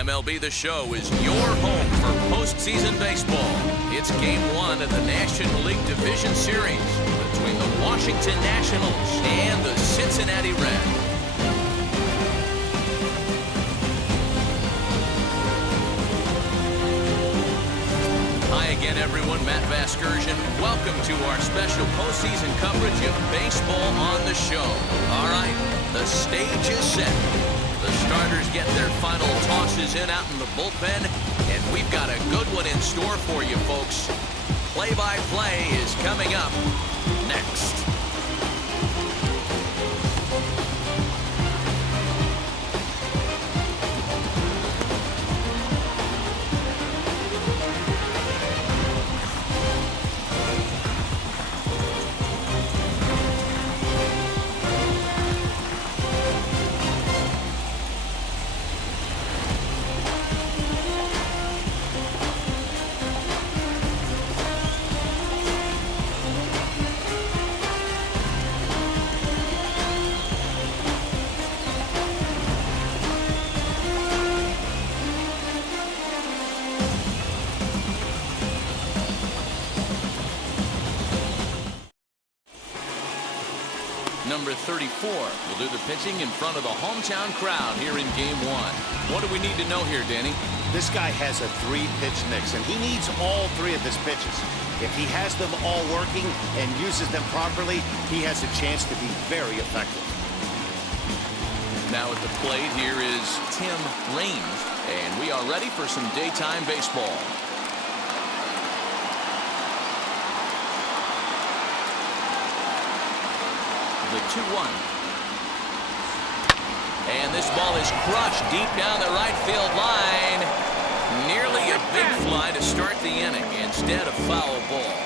MLB The Show is your home for postseason baseball. It's Game 1 of the National League Division Series between the Washington Nationals and the Cincinnati Reds. Hi again, everyone. Matt Vasgersian. Welcome to our special postseason coverage of baseball on the show. All right, the stage is set. The starters get their final tosses in out in the bullpen, and we've got a good one in store for you, folks. Play-by-play is coming up next. Number 34 will do the pitching in front of the hometown crowd here in Game 1. What do we need to know here, Danny? This guy has a 3-pitch mix, and he needs all 3 of his pitches. If he has them all working and uses them properly, he has a chance to be very effective. Now at the plate, here is Tim Raines, and we are ready for some daytime baseball. The 2-1. And this ball is crushed deep down the right field line. Nearly a big fly to start the inning instead of foul ball.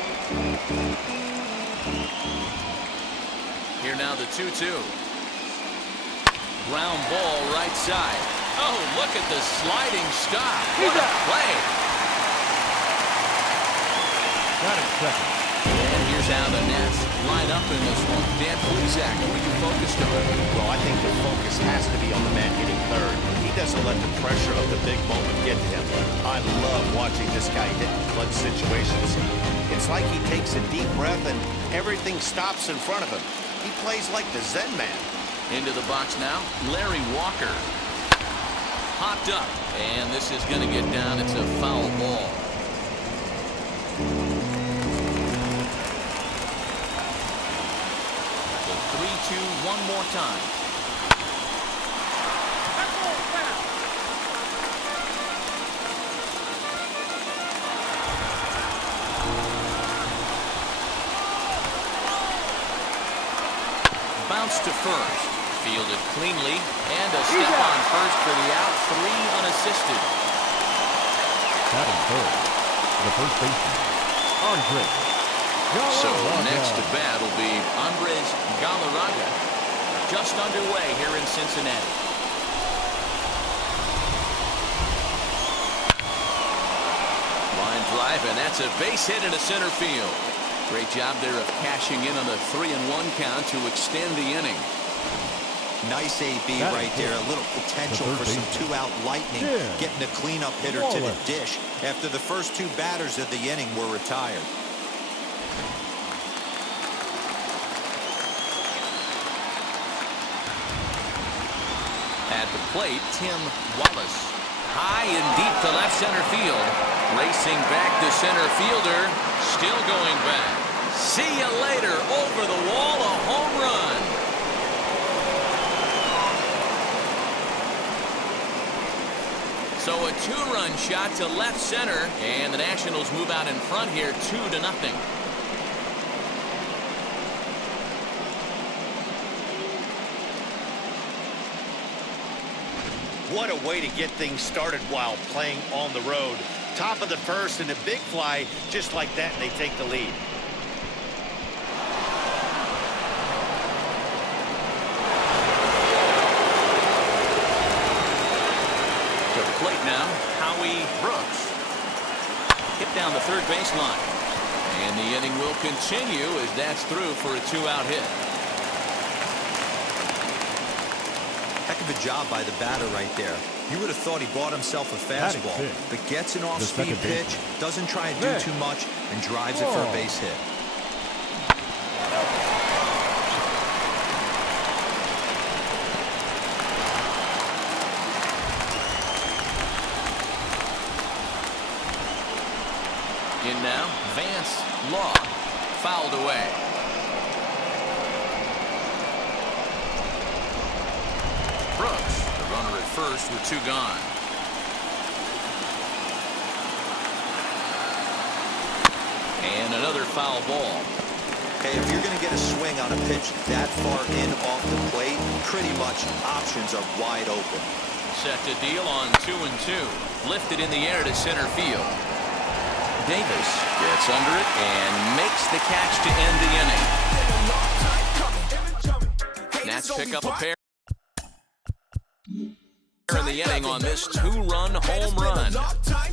Here now the 2-2. Ground ball right side. Oh, look at the sliding stop. What a play. Got it, second. And here's how the Nats line up in this one. Dan Plesac, who are you focused on? Well, I think the focus has to be on the man hitting third. He doesn't let the pressure of the big moment get to him. I love watching this guy hit in clutch situations. It's like he takes a deep breath and everything stops in front of him. He plays like the Zen man. Into the box now, Larry Walker. Popped up, and this is going to get down. It's a foul ball. The 3-2 one more time. Bounce to first. Fielded cleanly, and a step on first for the out. 3 unassisted. Batting third, the first baseman, Andre. So next to bat will be Andres Galarraga. Just underway here in Cincinnati. Line drive, and that's a base hit into center field. Great job there of cashing in on the 3-1 count to extend the inning. Nice AB right there. A little potential for some 2-out lightning. Getting a cleanup hitter to the dish after the first 2 batters of the inning were retired. At the plate, Tim Wallace. High and deep to left center field. Racing back to center fielder. Still going back. See you later. Over the wall, a home run. So a 2-run shot to left center, and the Nationals move out in front here 2-0. What a way to get things started while playing on the road. Top of the first and a big fly just like that, and they take the lead. To the plate now, Howie Brooks. Hit down the third baseline. And the inning will continue as that's through for a 2-out hit. Heck of a job by the batter right there. You would have thought he bought himself a fastball, but gets an off-speed pitch, doesn't try and do too much, and drives it for a base hit. In now, Vance Law, fouled away. Brooks, the runner at first with 2 gone. And another foul ball. Hey, if you're going to get a swing on a pitch that far in off the plate, pretty much options are wide open. Set to deal on 2-2. Lifted in the air to center field. Davis gets under it and makes the catch to end the inning. Nats pick up a pair in the inning on this 2-run home run.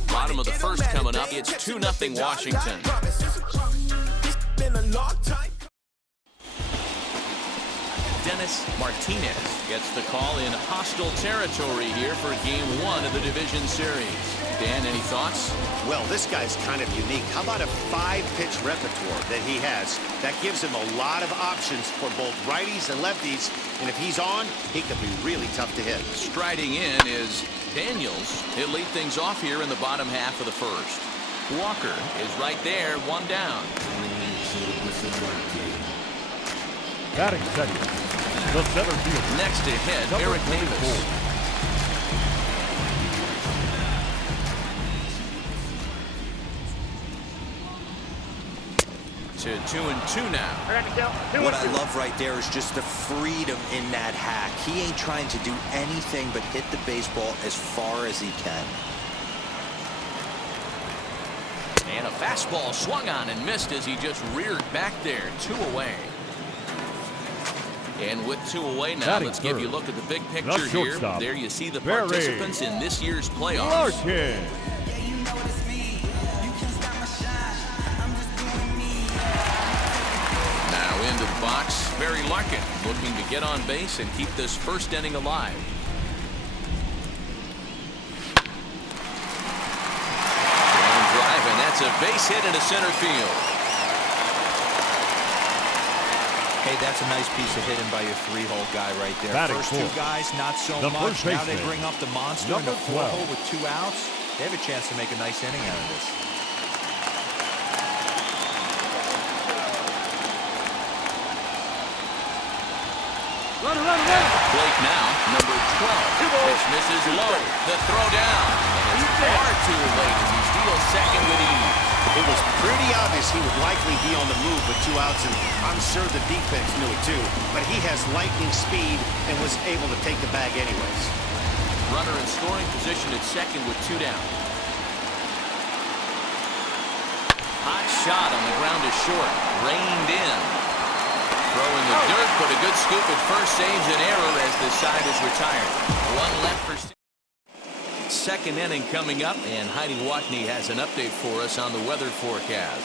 Bottom of the first coming up. It's 2-0 Washington. Dennis Martinez gets the call in hostile territory here for Game 1 of the Division Series. Dan, any thoughts? Well, this guy's kind of unique. How about a 5-pitch repertoire that he has? That gives him a lot of options for both righties and lefties. And if he's on, he could be really tough to hit. Striding in is Daniels. He'll lead things off here in the bottom half of the first. Walker is right there, 1 down. Batting second, the center fielder. Next to hit, Number Eric Davis. 2-2 now. What I love right there is just the freedom in that hack. He ain't trying to do anything but hit the baseball as far as he can. And a fastball swung on and missed as he just reared back there. 2 away. And with 2 away now, let's give you a look at the big picture here. There you see the participants in this year's playoffs. Martinez. Now into the box, Barry Larkin looking to get on base and keep this first inning alive. And drive, and that's a base hit into center field. Hey, that's a nice piece of hitting by your 3-hole guy right there. First 2 guys, not so much. Now they bring up the monster in the 4-hole with 2 outs. They have a chance to make a nice inning out of this. Blake now, number 12. Pitch misses low. The throw down. And it's far too late as he steals second with ease. It was pretty obvious he would likely be on the move with 2 outs, and I'm sure the defense knew it too. But he has lightning speed and was able to take the bag anyways. Runner in scoring position at second with 2 down. Hot shot on the ground is short. Reined in. Throwing the dirt, but a good scoop at first saves an error as the side is retired. 1 left for second inning coming up, and Heidi Watney has an update for us on the weather forecast.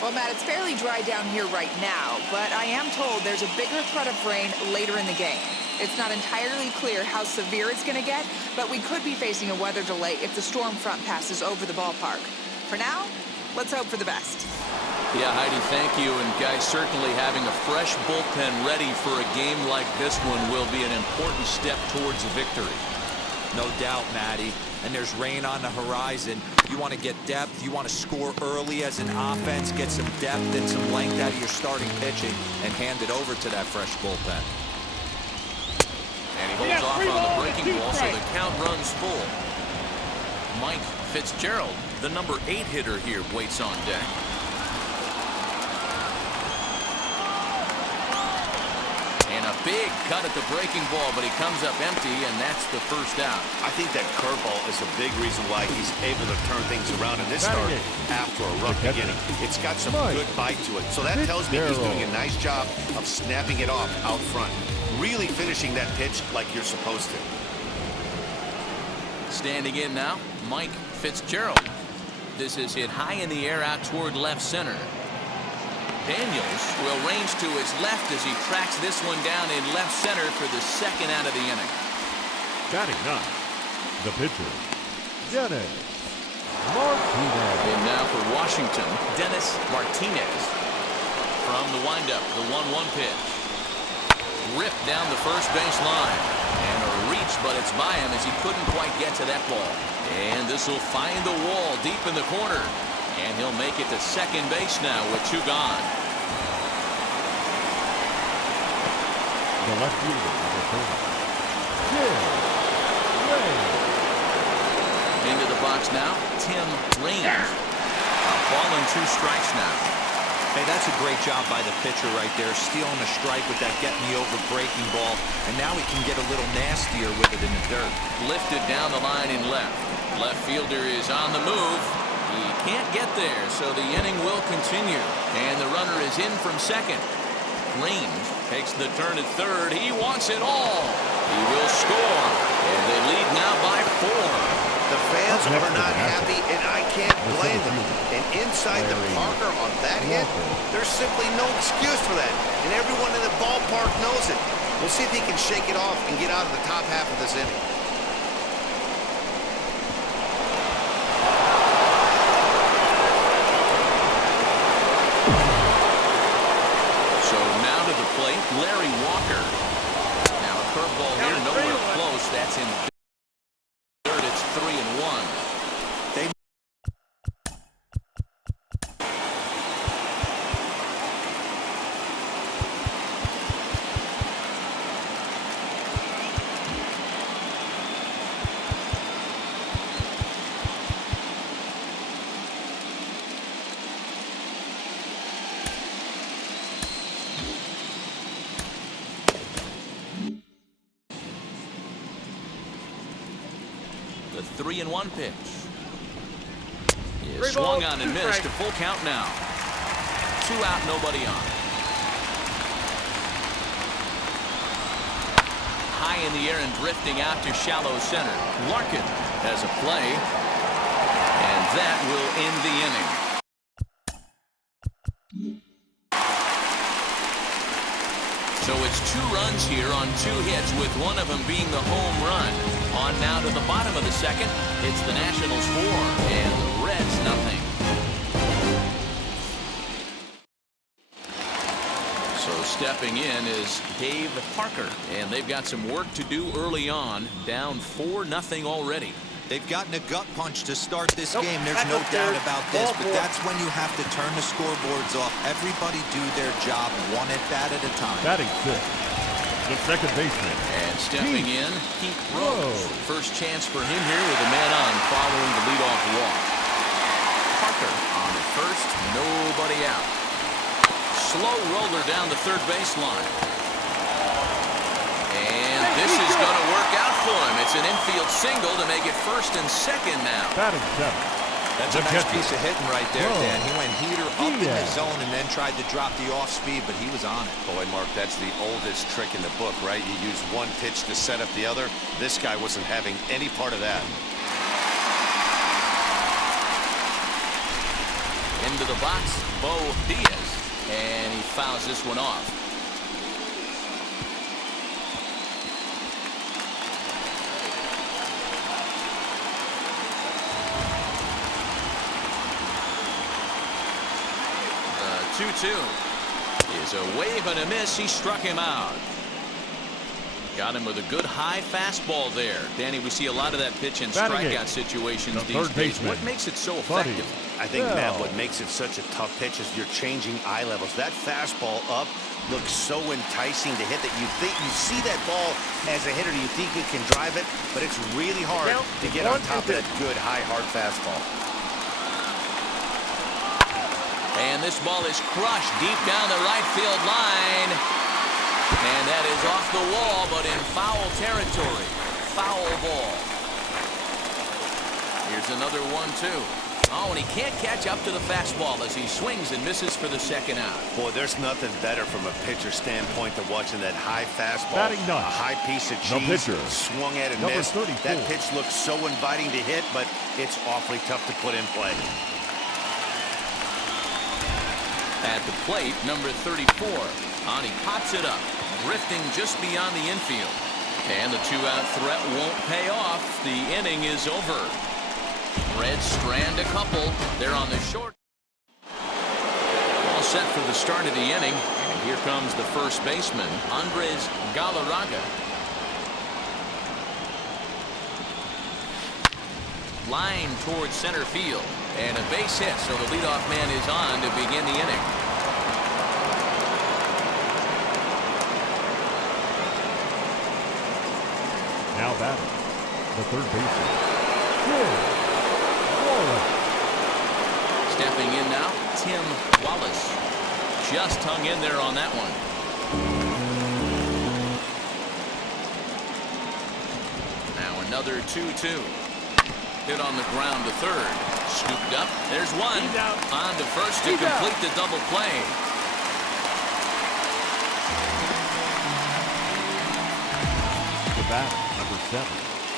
Well, Matt, it's fairly dry down here right now, but I am told there's a bigger threat of rain later in the game. It's not entirely clear how severe it's going to get, but we could be facing a weather delay if the storm front passes over the ballpark. For now, let's hope for the best. Yeah, Heidi, thank you. And guys, certainly having a fresh bullpen ready for a game like this one will be an important step towards a victory. No doubt, Matty. And there's rain on the horizon. You want to get depth. You want to score early as an offense, get some depth and some length out of your starting pitching, and hand it over to that fresh bullpen. And he holds off on the breaking ball, so the count runs full. Mike Fitzgerald, the number 8 hitter here, waits on deck. Big cut at the breaking ball, but he comes up empty, and that's the first out. I think that curveball is a big reason why he's able to turn things around in this start after a rough beginning. It's got some good bite to it, so that tells me he's doing a nice job of snapping it off out front. Really finishing that pitch like you're supposed to. Standing in now, Mike Fitzgerald. This is hit high in the air out toward left center. Daniels will range to his left as he tracks this one down in left center for the second out of the inning. Batting ninth, the pitcher, Dennis Martinez. And now for Washington, Dennis Martinez. From the windup, the 1-1 pitch. Ripped down the first base line. And a reach, but it's by him as he couldn't quite get to that ball. And this will find the wall deep in the corner. And he'll make it to second base now with 2 gone. The left fielder, number 30, Tim Raines. Into the box now, Tim Raines. A ball and 2 strikes now. Hey, that's a great job by the pitcher right there, stealing a strike with that get-me-over breaking ball, and now he can get a little nastier with it in the dirt. Lifted down the line in left. Left fielder is on the move. He can't get there, so the inning will continue. And the runner is in from second. Raines takes the turn at third. He wants it all. He will score. And they lead now by 4. The fans are not happy, and I can't blame them. And inside the Parker on that hit, there's simply no excuse for that. And everyone in the ballpark knows it. We'll see if he can shake it off and get out of the top half of this inning. So now to the plate, Larry Walker. Now a curveball here, nowhere close. That's in third. It's 3-1. The 3-1 pitch. Is swung on and missed. A full count now. 2 out, nobody on. High in the air and drifting out to shallow center. Larkin has a play. And that will end the inning. So it's 2 runs here on 2 hits, with one of them being the home run. On now to the bottom of the second. It's the Nationals 4 and the Reds nothing. So stepping in is Dave Parker, and they've got some work to do early on. Down 4-0 already. They've gotten a gut punch to start this game. There's no doubt about this, but that's when you have to turn the scoreboards off. Everybody do their job 1 at-bat at a time. Batting sixth, the second baseman. And stepping in, Pete Rose. First chance for him here with a man on following the leadoff walk. Parker on at first, nobody out. Slow roller down the third baseline. And this is going to work out for him. It's an infield single to make it first and second now. Batting seventh. That's a nice piece of hitting right there, Dan. He went heater up in the zone and then tried to drop the off speed, but he was on it. Boy, Mark, that's the oldest trick in the book, right? You use one pitch to set up the other. This guy wasn't having any part of that. Into the box, Bo Diaz, and he fouls this one off. The 2-2 is a wave and a miss. He struck him out. Got him with a good high fastball there. Danny, we see a lot of that pitch in strikeout situations these days. What makes it so effective? I think, Matt, what makes it such a tough pitch is you're changing eye levels. That fastball up looks so enticing to hit that you think you see that ball as a hitter. You think you can drive it, but it's really hard to get on top of that good, high, hard fastball. And this ball is crushed deep down the right field line. And that is off the wall, but in foul territory. Foul ball. Here's another 1-2. Oh, and he can't catch up to the fastball as he swings and misses for the second out. Boy, there's nothing better from a pitcher standpoint than watching that high fastball. Batting ninth, a high piece of cheese, swung at and missed. 34. That pitch looks so inviting to hit, but it's awfully tough to put in play. At the plate, number 34. On, he pops it up, drifting just beyond the infield. And the two-out threat won't pay off. The inning is over. Reds strand a couple. They're on the short. All set for the start of the inning. And here comes the first baseman, Andres Galarraga. Line towards center field. And a base hit, so the leadoff man is on to begin the inning. Now batting, the third baseman, Tim Wallace. Stepping in now, Tim Wallace. Just hung in there on that one. Now another 2-2. Hit on the ground to third. Scooped up. There's one. On to first to complete the double play. The batter, number 7.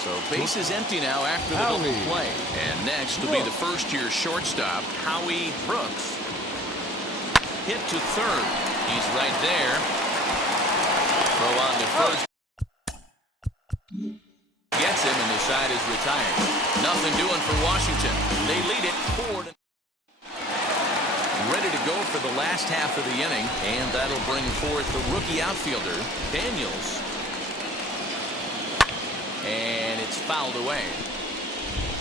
So base is empty now after the double play. And next will be the first-year shortstop, Howie Brooks. Hit to third. He's right there. Throw on to first. Gets him, and the side is retired. Nothing doing for Washington. They lead it 4-0. Ready to go for the last half of the inning, and that'll bring forth the rookie outfielder, Daniels. And it's fouled away.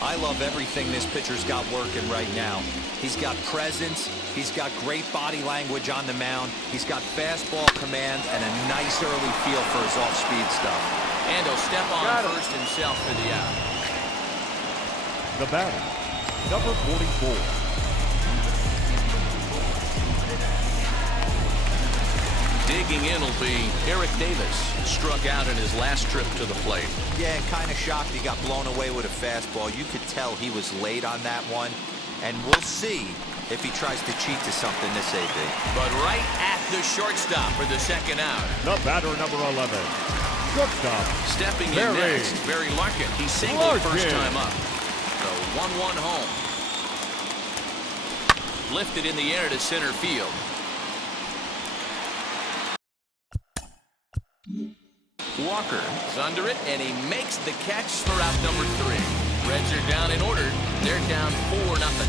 I love everything this pitcher's got working right now. He's got presence. He's got great body language on the mound. He's got fastball command and a nice early feel for his off-speed stuff. And he'll step on first himself for the out. The batter, number 44. Digging in will be Eric Davis. Struck out in his last trip to the plate. Yeah, kind of shocked he got blown away with a fastball. You could tell he was late on that one. And we'll see if he tries to cheat to something this AB. But right at the shortstop for the second out. The batter, number 11. Shortstop. Stepping in next, Barry Larkin. He singled first time up. So 1-1 home. Lifted in the air to center field. Walker is under it, and he makes the catch for out number 3. Reds are down in order. They're down 4-0.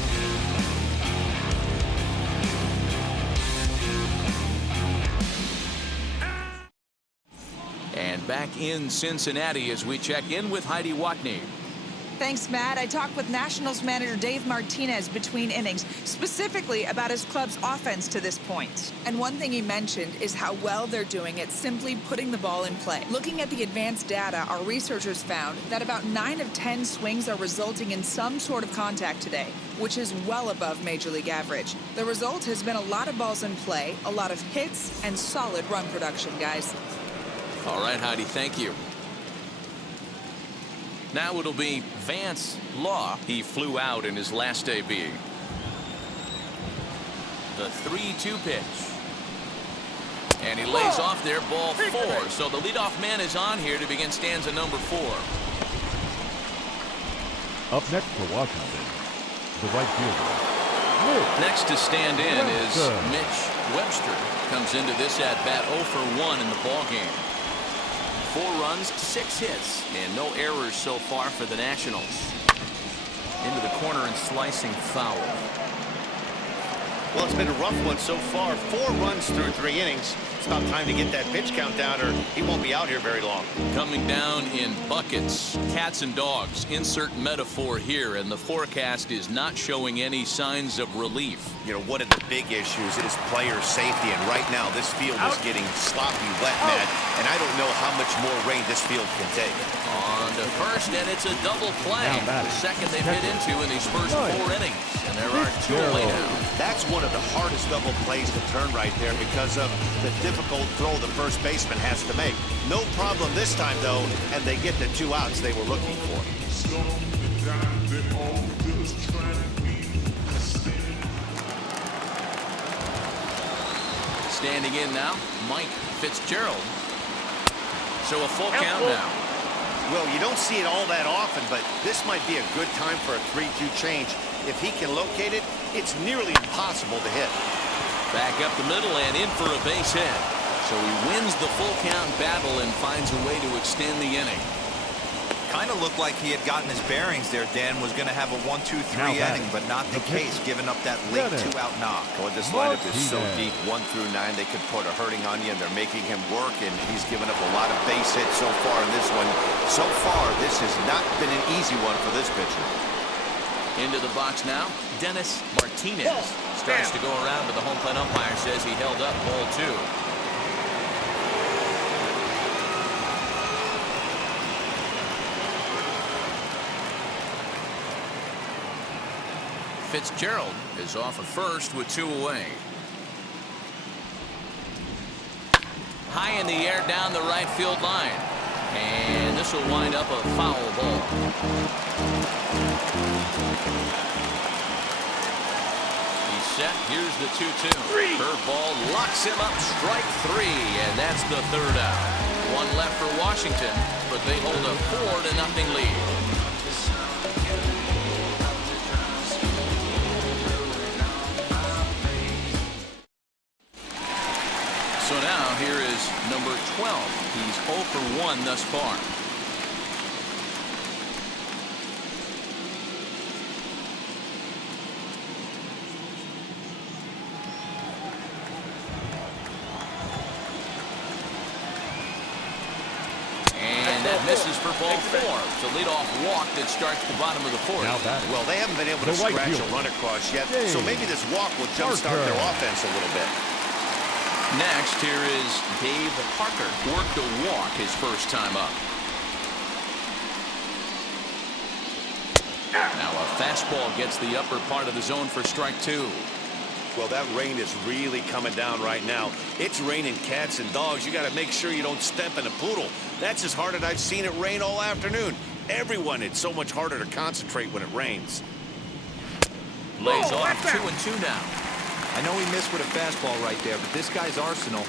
And back in Cincinnati as we check in with Heidi Watney. Thanks, Matt. I talked with Nationals manager Dave Martinez between innings, specifically about his club's offense to this point. And one thing he mentioned is how well they're doing at simply putting the ball in play. Looking at the advanced data, our researchers found that about 9 of 10 swings are resulting in some sort of contact today, which is well above Major League average. The result has been a lot of balls in play, a lot of hits, and solid run production, guys. All right, Heidi, thank you. Now it'll be Vance Law. He flew out in his last AB. The 3-2 pitch. And he lays off there, ball 4. So the leadoff man is on here to begin stanza number 4. Up next for Washington, the right fielder. Next to stand in is Mitch Webster. Comes into this at-bat 0 for 1 in the ballgame. 4 runs, 6 hits, and no errors so far for the Nationals. Into the corner and slicing foul. Well, it's been a rough one so far. 4 runs through 3 innings. It's about time to get that pitch count down, or he won't be out here very long. Coming down in buckets, cats and dogs. Insert metaphor here, and the forecast is not showing any signs of relief. You know, one of the big issues is player safety, and right now this field is getting sloppy wet, Matt, and I don't know how much more rain this field can take. On to first, and it's a double play. The second they've hit into in these first 4 innings, and there are 2 away now. That's one of the hardest double plays to turn right there because of the difficult throw the first baseman has to make. No problem this time, though, and they get the 2 outs they were looking for. Standing in now, Mike Fitzgerald. So a full count now. Well, you don't see it all that often, but this might be a good time for a 3-2 change. If he can locate it, it's nearly impossible to hit. Back up the middle and in for a base hit. So he wins the full count battle and finds a way to extend the inning. Kind of looked like he had gotten his bearings there. Dan was going to have a 1-2-3 inning, but not the case, giving up that late 2-out knock. Well, this lineup is so deep, 1 through 9, they could put a hurting on you, and they're making him work, and he's given up a lot of base hits so far in this one. So far, this has not been an easy one for this pitcher. Into the box now, Dennis Martinez starts to go around, but the home plate umpire says he held up ball 2. Fitzgerald is off at first with 2 away. High in the air down the right field line. And this will wind up a foul ball. He's set. Here's the 2-2. Curveball locks him up. Strike 3. And that's the 3rd out. 1 left for Washington, but they hold a 4-0 lead. So now here is number 12. He's 0 for 1 thus far. And that misses for ball 4. It's a leadoff walk that starts the bottom of the 4th. Well, they haven't been able to scratch a run across yet, so maybe this walk will jumpstart their offense a little bit. Next, here is Dave Parker. Worked a walk his first time up. Now a fastball gets the upper part of the zone for strike 2. Well, that rain is really coming down right now. It's raining cats and dogs. You got to make sure you don't step in a poodle. That's as hard as I've seen it rain all afternoon. Everyone, it's so much harder to concentrate when it rains. Lays off 2-2 now. I know he missed with a fastball right there, but this guy's arsenal,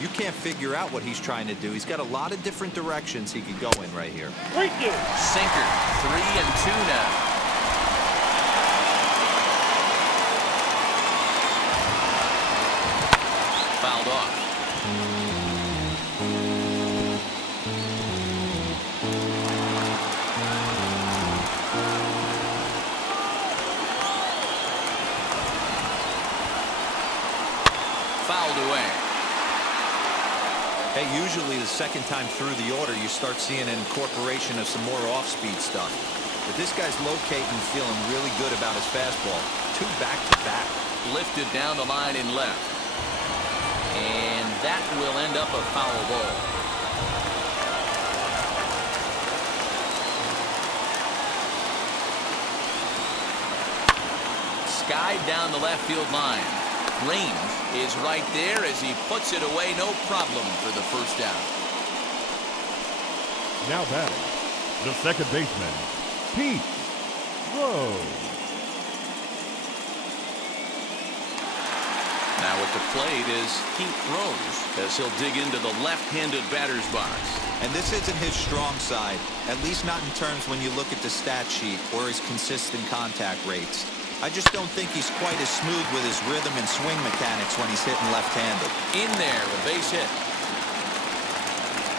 you can't figure out what he's trying to do. He's got a lot of different directions he could go in right here. Sinker, 3-2 now. Fouled off. Fouled away. Hey, usually the second time through the order, you start seeing an incorporation of some more off-speed stuff. But this guy's locating, feeling really good about his fastball. 2 back-to-back. Lifted down the line in left. And that will end up a foul ball. Skied down the left field line. Range is right there as he puts it away, no problem for the first down. Now batting, the second baseman, Pete Rose. Now at the plate is Pete Rose as he'll dig into the left-handed batter's box. And this isn't his strong side, at least not in terms when you look at the stat sheet or his consistent contact rates. I just don't think he's quite as smooth with his rhythm and swing mechanics when he's hitting left-handed. In there, a base hit.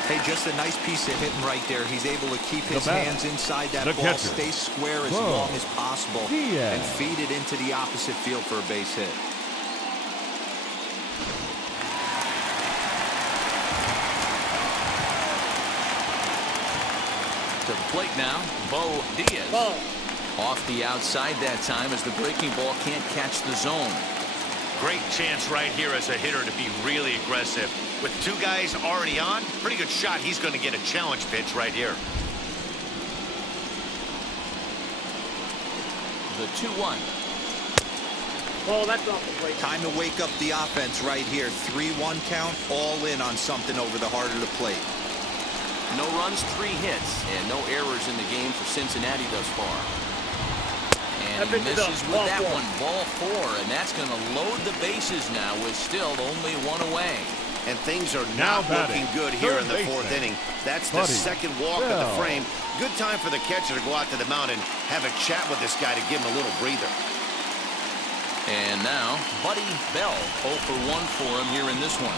Hey, just a nice piece of hitting right there. He's able to keep his hands inside that ball, stay square as long as possible, and feed it into the opposite field for a base hit. To the plate now, Bo Diaz. Off the outside that time as the breaking ball can't catch the zone. Great chance right here as a hitter to be really aggressive. With 2 guys already on, pretty good shot. He's going to get a challenge pitch right here. The 2-1. Oh, that's off the plate. Time to wake up the offense right here. 3-1 count, all in on something over the heart of the plate. No runs, 3 hits, and no errors in the game for Cincinnati thus far. And he misses with that one, ball 4, and that's going to load the bases now with still only 1 away. And things are not looking good here in the 4th inning. That's the second walk of the frame. Good time for the catcher to go out to the mound and have a chat with this guy to give him a little breather. And now, Buddy Bell, 0 for 1 for him here in this one.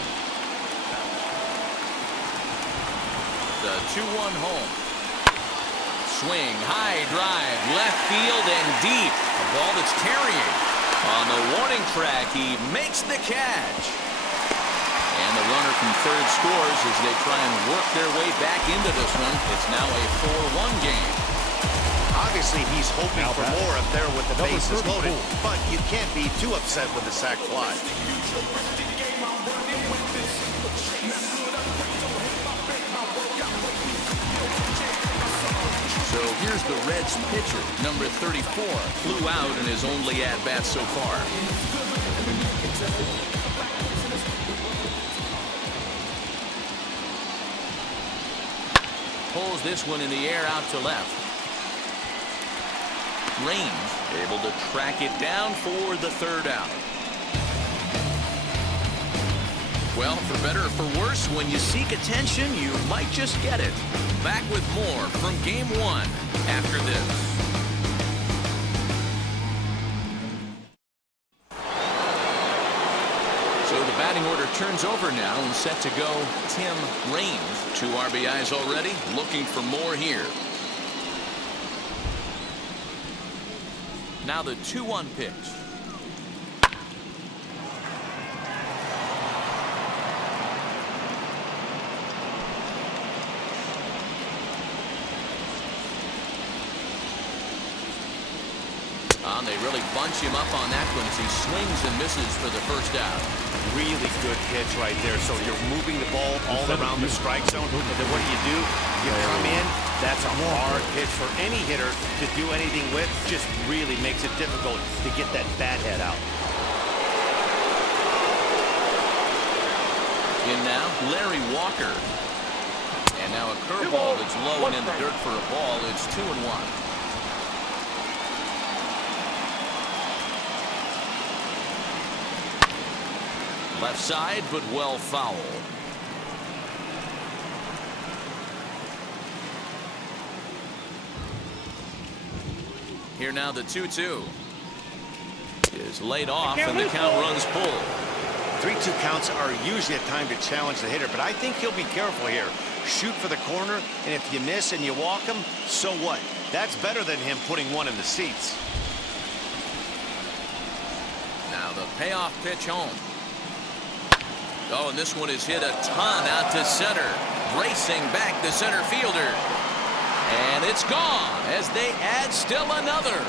The 2-1 home. Swing, high drive, left field and deep. A ball that's carrying. On the warning track, he makes the catch. And the runner from third scores as they try and work their way back into this one. It's now a 4-1 game. Obviously, he's hoping for more up there with the bases loaded, but you can't be too upset with the sac fly. So here's the Reds pitcher, number 34, flew out in his only at-bat so far. Pulls this one in the air out to left. Raines able to track it down for the third out. Well, for better or for worse, when you seek attention, you might just get it. Back with more from Game 1 after this. So the batting order turns over now and set to go Tim Raines. 2 RBIs already, looking for more here. Now the 2-1 pitch. They really bunch him up on that one as he swings and misses for the first out. Really good pitch right there. So you're moving the ball all around the strike zone. And then what do? You come in. That's a hard pitch for any hitter to do anything with. Just really makes it difficult to get that bat head out. In now, Larry Walker. And now a curveball that's low and in the dirt for a ball. It's 2-1. Left side, but well foul. Here now the 2-2 is laid off and the count runs full. 3-2 counts are usually a time to challenge the hitter, but I think he'll be careful here. Shoot for the corner, and if you miss and you walk him, so what? That's better than him putting one in the seats. Now the payoff pitch home. Oh, and this one is hit a ton out to center. Racing back the center fielder. And it's gone as they add still another.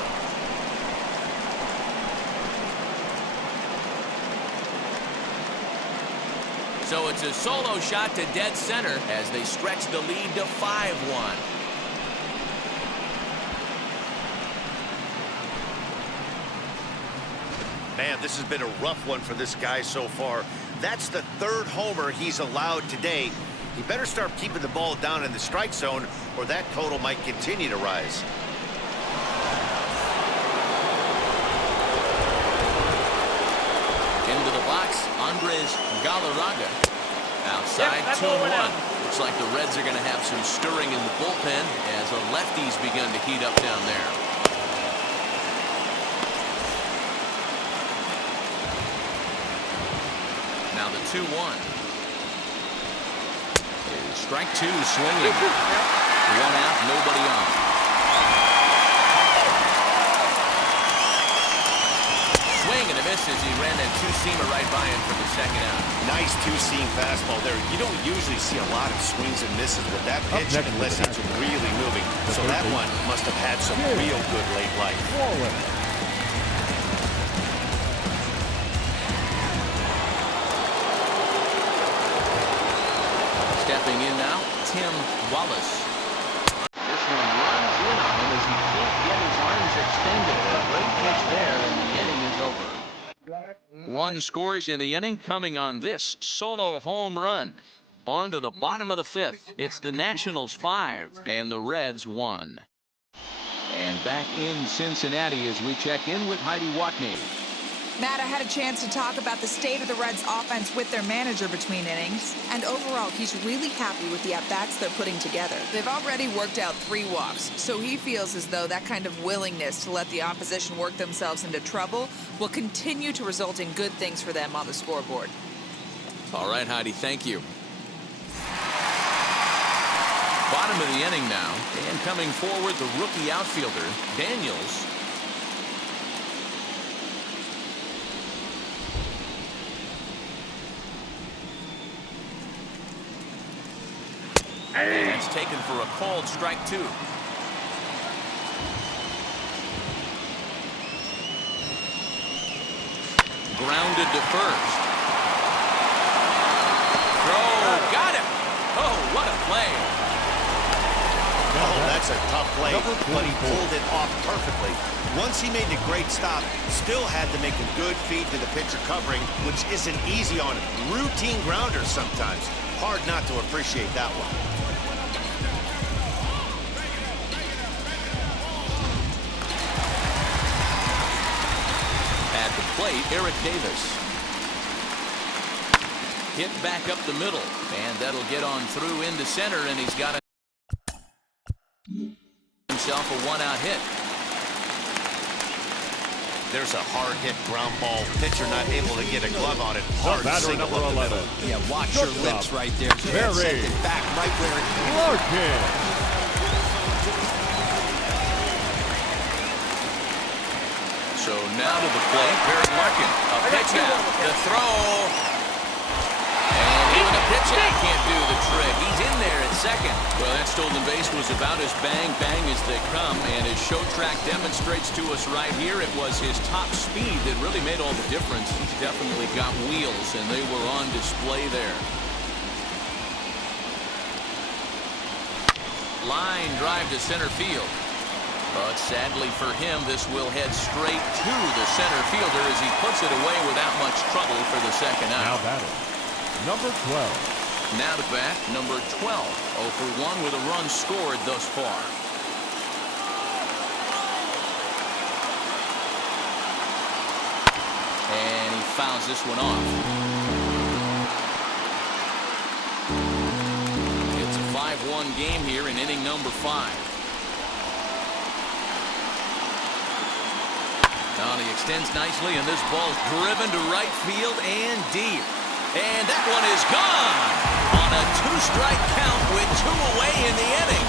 So it's a solo shot to dead center as they stretch the lead to 5-1. Man, this has been a rough one for this guy so far. That's the 3rd homer he's allowed today. He better start keeping the ball down in the strike zone, or that total might continue to rise. Into the box, Andres Galarraga. Outside, 2-1. Looks like the Reds are going to have some stirring in the bullpen as the lefties begun to heat up down there. Now the 2-1 is strike 2 swinging. 1 out, nobody on. Swing and a miss as he ran that 2-seamer right by him for the 2nd out. Nice 2-seam fastball there. You don't usually see a lot of swings and misses with that pitch unless it's really moving. So that one must have had some real good late life. Stepping in now, Tim Wallace. This one runs in on him as he can't get his arms extended. A great pitch there, and the inning is over. 1 scores in the inning, coming on this solo home run. On to the bottom of the 5th. It's the Nationals 5 and the Reds 1. And back in Cincinnati as we check in with Heidi Watney. Matt, I had a chance to talk about the state of the Reds offense with their manager between innings, and overall he's really happy with the at-bats they're putting together. They've already worked out 3 walks, so he feels as though that kind of willingness to let the opposition work themselves into trouble will continue to result in good things for them on the scoreboard. All right, Heidi, thank you. Bottom of the inning now, and coming forward, the rookie outfielder, Daniels. And that's taken for a called strike 2. Grounded to first. Throw, got him. Oh, what a play. Oh, that's a tough play, but he pulled it off perfectly. Once he made the great stop, still had to make a good feed to the pitcher covering, which isn't easy on routine grounders sometimes. Hard not to appreciate that one. At the plate, Eric Davis. Hit back up the middle, and that'll get on through into center, and he's got himself a one-out hit. There's a hard hit ground ball. Pitcher not able to get a glove on it. Hard batter single number up the 11. middle. Yeah, watch your lips right there. Very. Sent it back right where it Larkin. So now to the plate, Barry Larkin. A pitch out, the throw. And even a pitch out can't do the trick. He's in there at second. Well, that stolen base was about as bang as they come, and his show track demonstrates to us right here it was his top speed that really made all the difference. He's definitely got wheels, and they were on display there. Line drive to center field. But sadly for him, this will head straight to the center fielder as he puts it away without much trouble for the second Now out. batting, number 12. Now to bat, number 12. 0 for 1 with a run scored thus far. And he fouls this one off. It's a 5-1 game here in inning number 5. Now he extends nicely, and this ball's driven to right field and deep. And that one is gone on a 2-strike count with 2 away in the inning.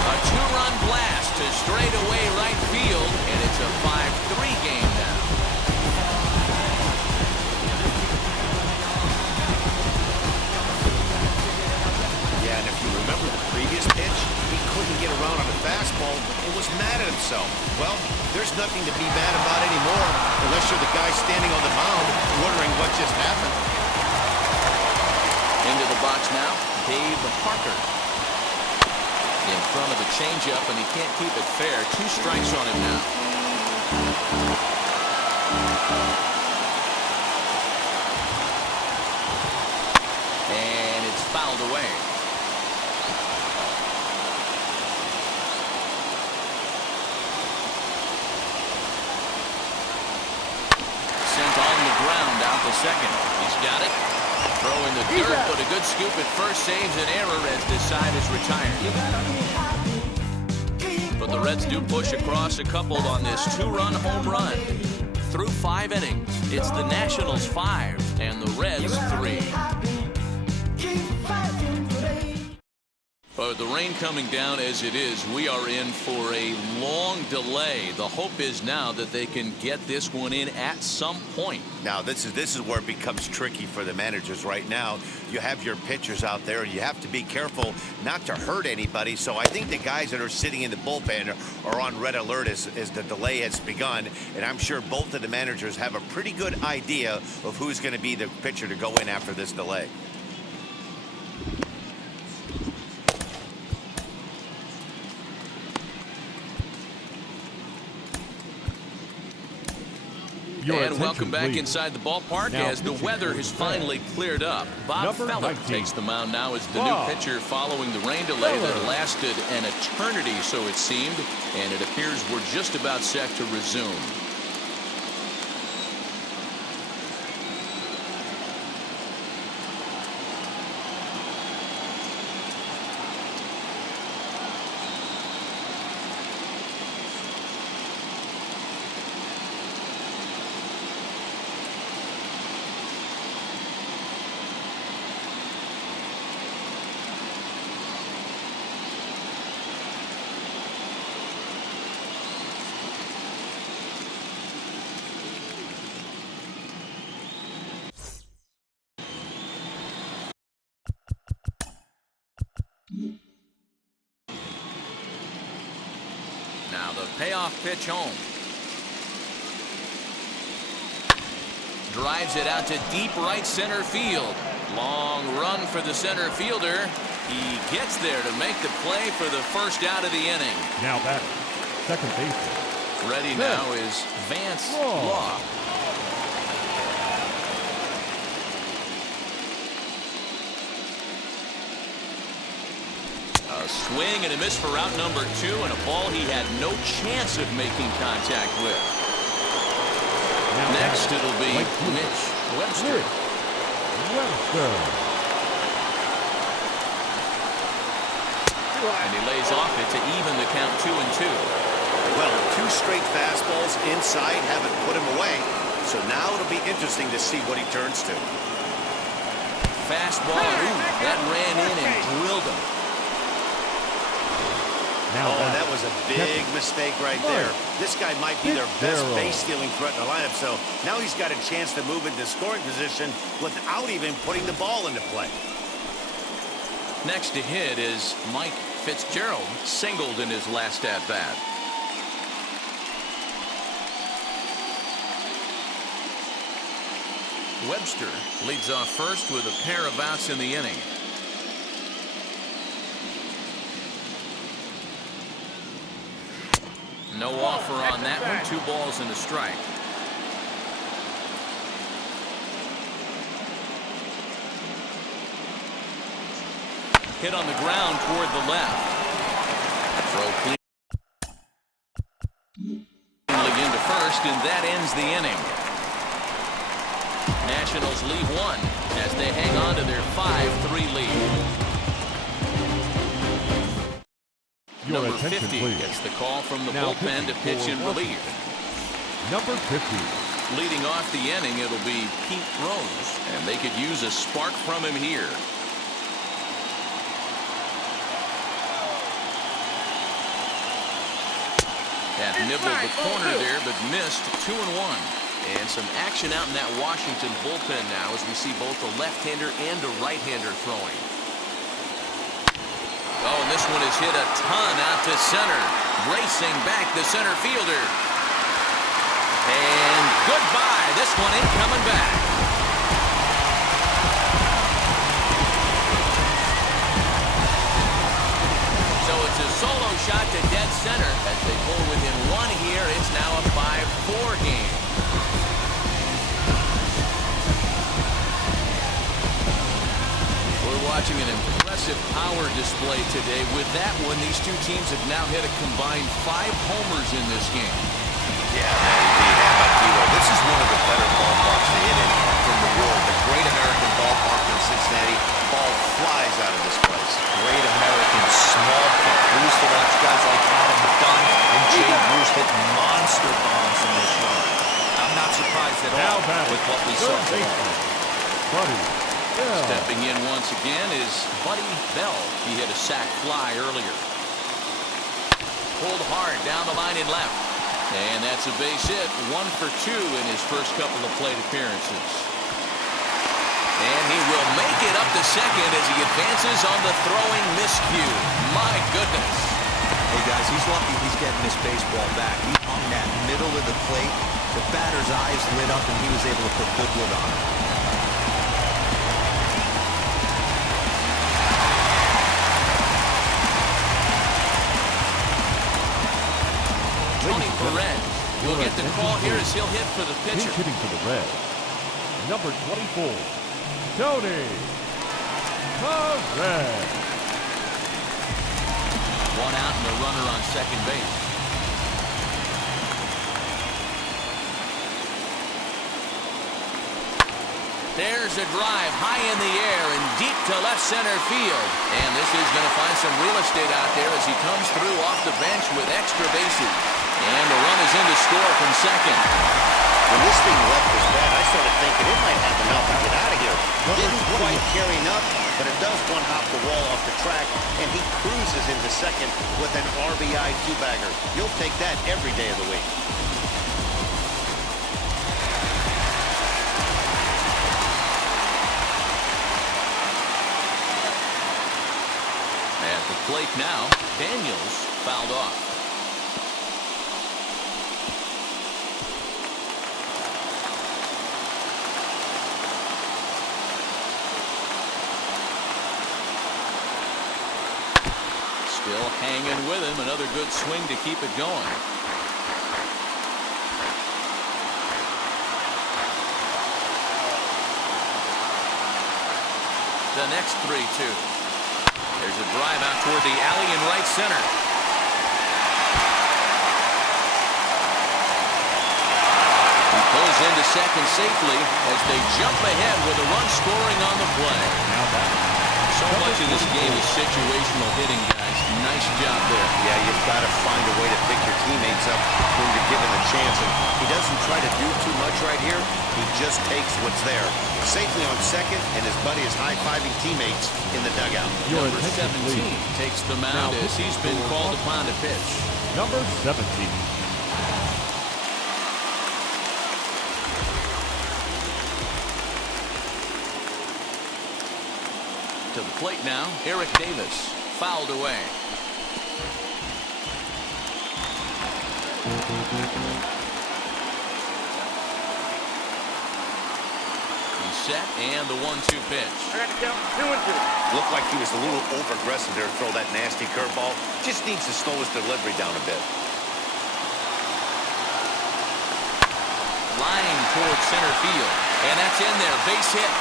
A 2-run blast to straightaway right field, and it's a 5-3 game now. Yeah, and if you remember the previous pitch, he couldn't get around on a fastball and was mad at himself. Well, there's nothing to be mad about anymore unless you're the guy standing on the mound wondering what just happened. Into the box now, Dave Parker. In front of the changeup, and he can't keep it fair. 2 strikes on him now. And it's fouled away. Sent on the ground out to second. He's got it. Throw in the dirt, but a good scoop at first saves an error as this side is retired. But the Reds do push across a couple on this 2-run home run. Through 5 innings, it's the Nationals 5 and the Reds 3. But the rain coming down as it is, we are in for a long delay. The hope is now that they can get this one in at some point. Now, this is where it becomes tricky for the managers right now. You have your pitchers out there, and you have to be careful not to hurt anybody. So I think the guys that are sitting in the bullpen are on red alert as the delay has begun. And I'm sure both of the managers have a pretty good idea of who's going to be the pitcher to go in after this delay. And welcome back inside the ballpark now as the weather has finally cleared up. Bob Feller takes the mound now as the new pitcher following the rain delay that lasted an eternity, so it seemed, and it appears we're just about set to resume. Payoff pitch home. Drives it out to deep right center field. Long run for the center fielder. He gets there to make the play for the first out of the inning. Now batting, second baseman. Ready now is Vance Law. A swing and a miss for route number 2, and a ball he had no chance of making contact with. Now Next batting, it'll be right field. Mitch Webster. Webster. And he lays off it to even the count 2-2. Well, 2 straight fastballs inside haven't put him away. So now it'll be interesting to see what he turns to. Fastball, ooh, that ran in and drilled him. Now Oh, batting, that was a big mistake right there. This guy might be their best Fitzgerald. base-stealing threat in the lineup, so now he's got a chance to move into scoring position without even putting the ball into play. Next to hit is Mike Fitzgerald, singled in his last at-bat. Webster leads off first with a pair of outs in the inning. No offer on that one. 2 balls and a strike. Hit on the ground toward the left. Throw cleanly into first, and that ends the inning. Nationals lead 1 as they hang on to their 5-3 lead. Your Number attention, 50 please. gets the call from the Now bullpen to pitching pitch in for relief. Number 50. Leading off the inning, it'll be Pete Rose, and they could use a spark from him here. That nibbled the corner there, but missed. 2-1. And some action out in that Washington bullpen now as we see both a left-hander and a right-hander throwing. Oh, and this one is hit a ton out to center. Racing back the center fielder. And goodbye. This one ain't coming back. So it's a solo shot to dead center as they pull within 1 here. It's now a 5-4 game. We're watching an impressive power display today. With that one, these two teams have now hit a combined 5 homers in this game. Yeah, indeed. How about Kilo? This is one of the better ballparks to hit in from the world. The Great American Ballpark in Cincinnati. Ball flies out of this place. Great American small park. We used to watch guys like Adam Dunn and Jay Bruce hit monster bombs in this yard. I'm not surprised at Now all batting, with what we saw third today. baseman. Buddy Bell. Stepping in once again is Buddy Bell. He hit a sac fly earlier. Pulled hard down the line in left. And that's a base hit. 1 for 2 in his first couple of plate appearances. And he will make it up to second as he advances on the throwing miscue. My goodness. Hey guys, he's lucky he's getting this baseball back. He hung that middle of the plate. The batter's eyes lit up and he was able to put good wood on it. Tony Perez will get the call here as he'll hit for the pitcher. Pinch hitting for the Reds. Number 24, Tony Perez. 1 out and a runner on second base. There's a drive high in the air and deep to left center field. And this is going to find some real estate out there as he comes through off the bench with extra bases. And the run is in to score from second. When this thing left his bat, I started thinking it might have enough to get out of here. Didn't quite carry enough, but it does one-hop the wall off the track, and he cruises into second with an RBI 2-bagger. You'll take that every day of the week. At the plate now, Daniels fouled off. Still hanging with him. Another good swing to keep it going. The next 3-2. There's a drive out toward the alley in right center. He pulls into second safely as they jump ahead with a run scoring on the play. Now back. So much of this game is situational hitting, guys. Nice job there. Yeah, you've got to find a way to pick your teammates up when you're given a chance. And he doesn't try to do too much right here. He just takes what's there. Safely on second, and his buddy is high-fiving teammates in the dugout. Number 17 takes the mound as he's been called upon to pitch. Number 17. To the plate now, Eric Davis. Fouled away. He's set, and the 1-2 pitch. I got to count 2-2. Looked like he was a little over-aggressive there to throw that nasty curveball. Just needs to slow his delivery down a bit. Line towards center field, and that's in there. Base hit.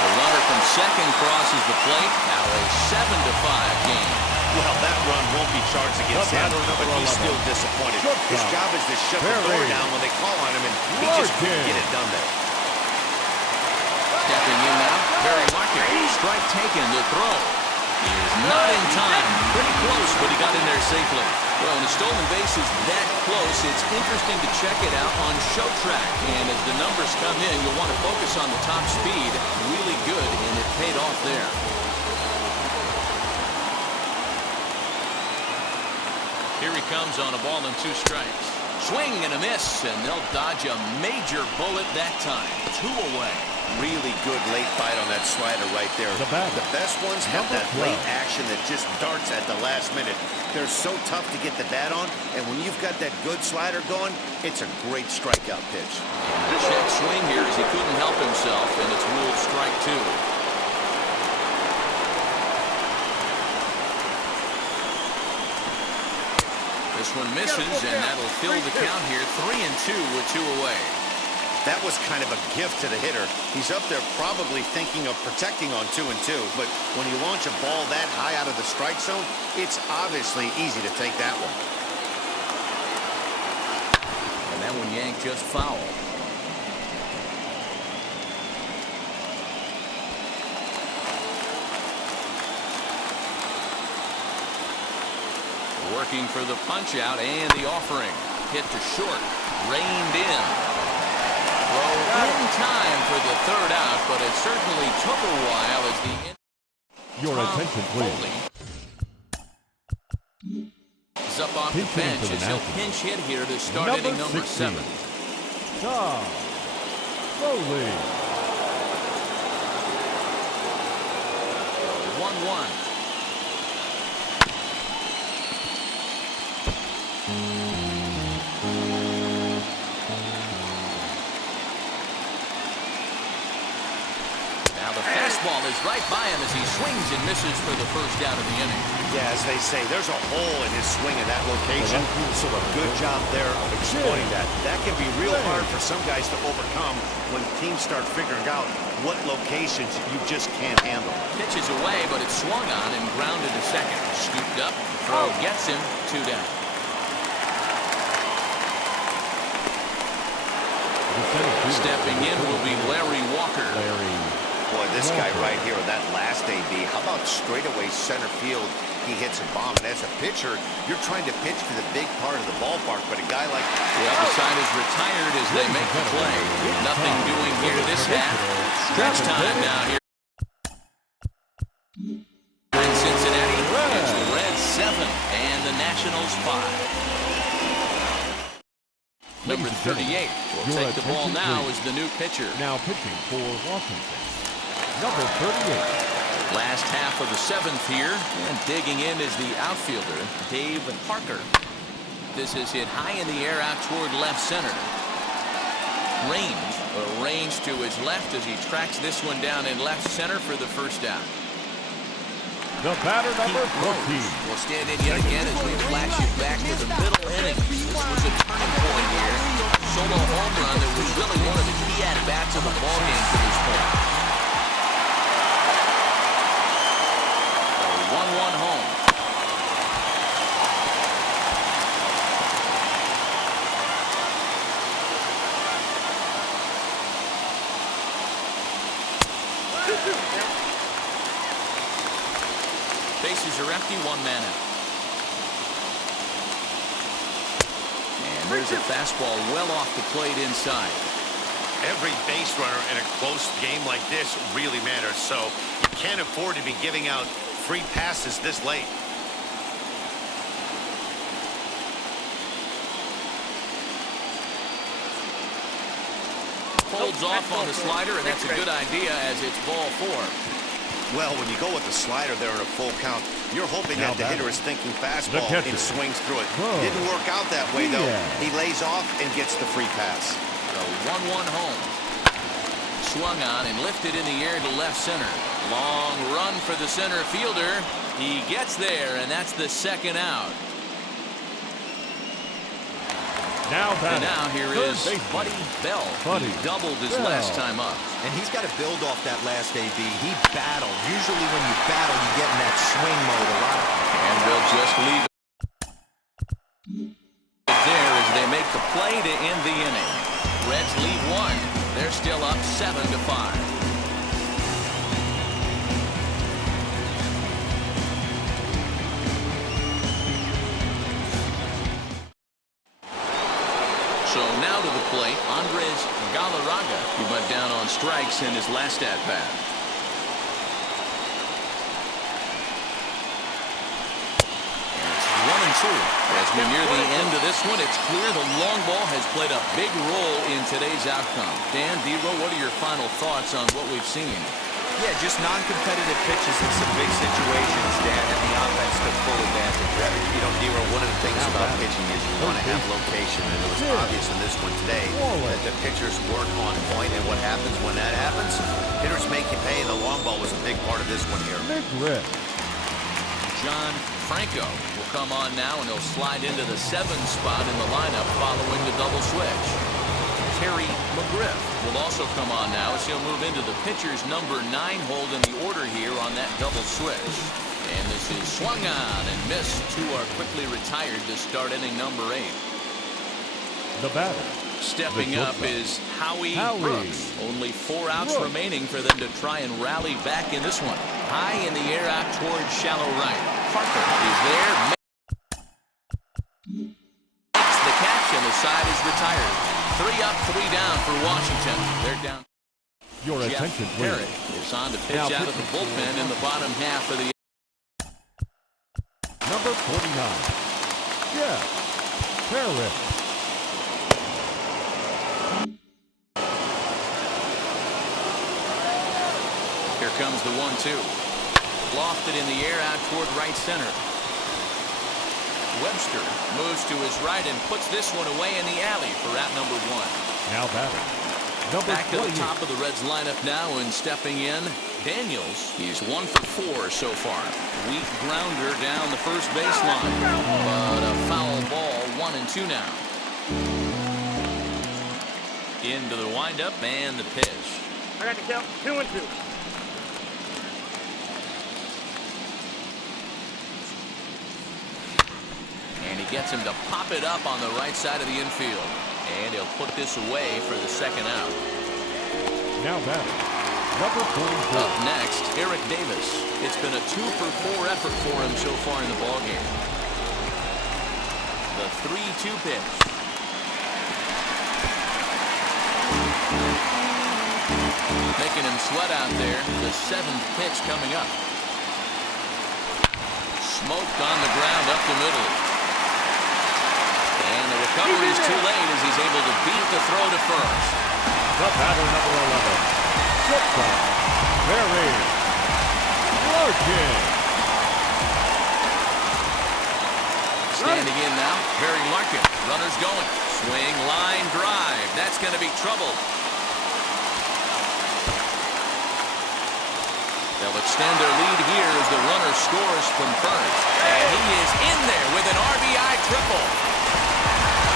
The runner from second crosses the plate. Now a 7-5 game. Well, that run won't be charged against him, but he's still disappointed. His job is to shut the door down when they call on him, and he just couldn't get it done there. Stepping in now, Barry Martinez. Strike taken, the throw. He is not in time. Pretty close, but he got in there safely. Well, when a stolen base is that close, it's interesting to check it out on show track. And as the numbers come in, you'll want to focus on the top speed. Really good, and it paid off there. Here he comes on a ball and 2 strikes. Swing and a miss, and they'll dodge a major bullet that time. 2 away. Really good late bite on that slider right there. The best ones have that late action that just darts at the last minute. They're so tough to get the bat on, and when you've got that good slider going, it's a great strikeout pitch. Check swing here as he couldn't help himself, and it's ruled strike 2. This one misses, and that'll fill the count here. 3-2 with 2 away. That was kind of a gift to the hitter. He's up there probably thinking of protecting on 2-2, but when you launch a ball that high out of the strike zone, it's obviously easy to take that one. And that one yanked just foul. Working for the punch out and the offering. Hit to short. Reined in. Throw in time for the 3rd out, but it certainly took a while as the... Your attention, please. Is up off the bench as he'll pinch hit here to start inning number 7. Tom Foley. 1-1. Ball is right by him as he swings and misses for the 1st out of the inning. Yeah, as they say, there's a hole in his swing in that location, so a good job there of exploiting that. That can be real hard for some guys to overcome when teams start figuring out what locations you just can't handle. Pitches away, but it's swung on and grounded to second. Scooped up, throw gets him, 2 down. Stepping in will be Larry Walker. Boy, this guy right here on that last AB, how about straightaway center field? He hits a bomb, and as a pitcher, you're trying to pitch to the big part of the ballpark, but a guy like... The other side is retired as they make the play. Nothing doing here this half. Stretch time now here. In Cincinnati, it's the Reds 7 and the Nationals 5. Number 38 will take the ball now as the new pitcher. Now pitching for Washington. Number 38. Last half of the 7th here, and digging in is the outfielder, Dave Parker. This is hit high in the air out toward left center. Range to his left as he tracks this one down in left center for the 1st out. The batter number 14. Will stand in yet again as we flash it back to the middle inning. This was a turning point here. Solo home run that was really one of the key at-bats of the ballgame to this point. A 1-1 home. Bases are empty, one man out. And there's a fastball well off the plate inside. Every base runner in a close game like this really matters, so you can't afford to be giving out free passes this late. Holds off on the slider, and that's a good idea as it's ball 4. Well, when you go with the slider there in a full count, you're hoping that the hitter is thinking fastball and swings through it. Didn't work out that way, though. He lays off and gets the free pass. A 1-1 home. Swung on and lifted in the air to left center. Long run for the center fielder. He gets there, and that's the second out. Now here is Buddy Bell. He doubled his last time up. And he's got to build off that last AB. He battled. Usually when you battle, you get in that swing mode a lot. And we'll just leave it there as they make the play to end the inning. Reds lead 1. They're still up 7-5. So now to the plate, Andres Galarraga, who went down on strikes in his last at-bat. It's 1-2. As we near the end of this one, it's clear the long ball has played a big role in today's outcome. Dan, Dero, what are your final thoughts on what we've seen? Yeah, just non-competitive pitches in some big situations, Dan, and the offense took full advantage of it. You know, Dero, one of the things about pitching is you want to have location, and it was obvious in this one today that the pitchers work on point, and what happens when that happens? Hitters make you pay, and the long ball was a big part of this one here. John Franco will come on now, and he'll slide into the 7 spot in the lineup following the double switch. Terry McGriff will also come on now as he'll move into the pitcher's number 9 hold in the order here on that double switch. And this is swung on and missed. 2 are quickly retired to start inning number 8. The batter. Stepping up is Howie Brooks. Only 4 outs remaining for them to try and rally back in this one. High in the air out towards shallow right. Parker is there. Makes the catch and the side is retired. 3 up, 3 down for Washington. They're down. Your attention, Parrott is on to pitch out of the bullpen in the bottom half of the. Number 49. Jeff Parrott. Here comes the 1-2. Lofted in the air out toward right center. Webster moves to his right and puts this one away in the alley for out number 1. Now batter. Number Back to 28. the top of the Reds lineup now, and stepping in, Daniels. He's 1 for 4 so far. Weak grounder down the first baseline. But a foul ball, 1-2 now. Into the windup and the pitch. I got the count 2-2. And he gets him to pop it up on the right side of the infield. And he'll put this away for the second out. Now batter. Number 44. Up next, Eric Davis. It's been a 2 for 4 effort for him so far in the ballgame. The 3-2 pitch. Making him sweat out there. The 7th pitch coming up. Smoked on the ground up the middle. And the recovery is too late as he's able to beat the throw to first. The batter number 11. Shortstop, Barry Larkin. Standing in now, Barry Larkin. Runners going. Swing, line, drive. That's going to be trouble. They'll extend their lead here as the runner scores. from first. And he is in there with an RBI triple.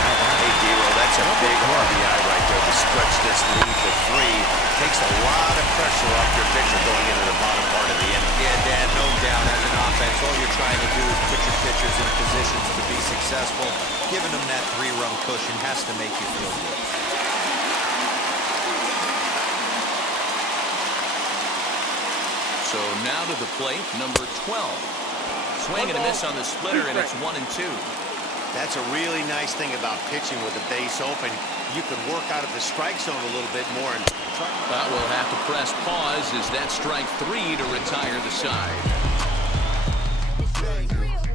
Hey, Dero, that's a big RBI right there to stretch this lead to 3. Takes a lot of pressure off your pitcher going into the bottom part of the inning. Yeah, Dan, no doubt. As an offense, all you're trying to do is put your pitchers in positions to be successful. Giving them that 3-run cushion has to make you feel good. So now to the plate, number 12. Swing and a miss on the splitter, and it's 1-2. That's a really nice thing about pitching with the base open. You can work out of the strike zone a little bit more. And But we'll have to press pause as that strike 3 to retire the side.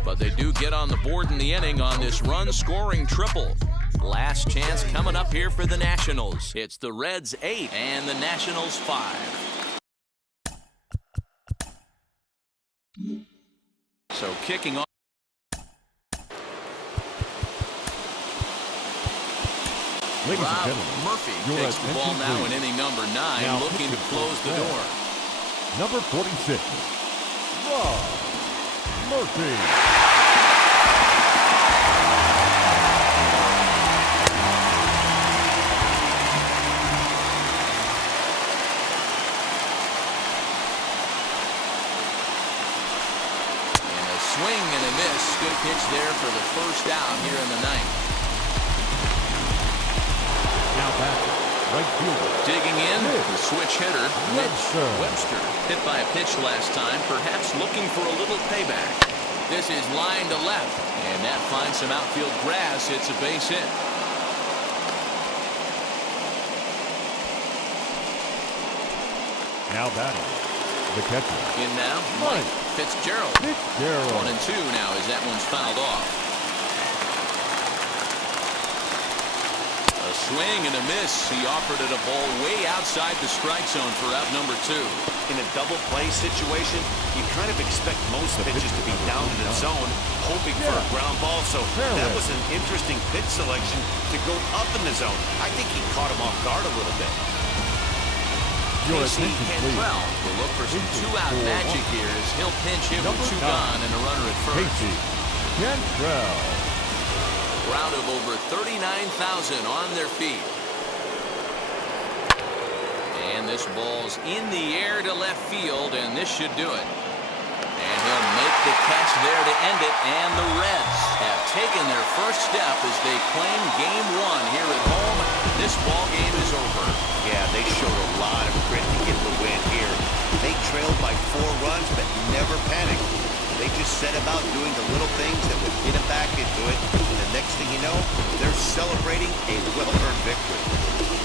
But they do get on the board in the inning on this run-scoring triple. Last chance coming up here for the Nationals. It's the Reds 8 and the Nationals 5. So kicking off. Ladies and Rob gentlemen, Murphy your takes the ball attention, now in please. inning number 9, Now looking to pitching close the for door. Number 46, Rob Murphy. And a swing and a miss. Good pitch there for the first out here in the 9th. Now back, right fielder. Digging in, the switch hitter, Webster. Webster. Hit by a pitch last time, perhaps looking for a little payback. This is line to left, and that finds some outfield grass. It's a base hit. Now batting, the catcher. In now, Mike Fitzgerald. 1-2 now as that one's fouled off. A swing and a miss. He offered it a ball way outside the strike zone for out number 2. in a double play situation, you kind of expect most pitches to be down in the zone, hoping for a ground ball. So that was an interesting pitch selection to go up in the zone. I think he caught him off guard a little bit. Casey Cantrell will look for some two-out magic here as he'll pinch hit with 2 gone and a runner at first. Casey Cantrell. Crowd of over 39,000 on their feet. And this ball's in the air to left field, and this should do it. And he'll make the catch there to end it, and the Reds have taken their first step as they claim Game 1 here at home. This ball game is over. Yeah, they showed a lot of grit to get the win here. They trailed by 4 runs, but never panicked. They just set about doing the little things that would get them back into it. And the next thing you know, they're celebrating a well-earned victory.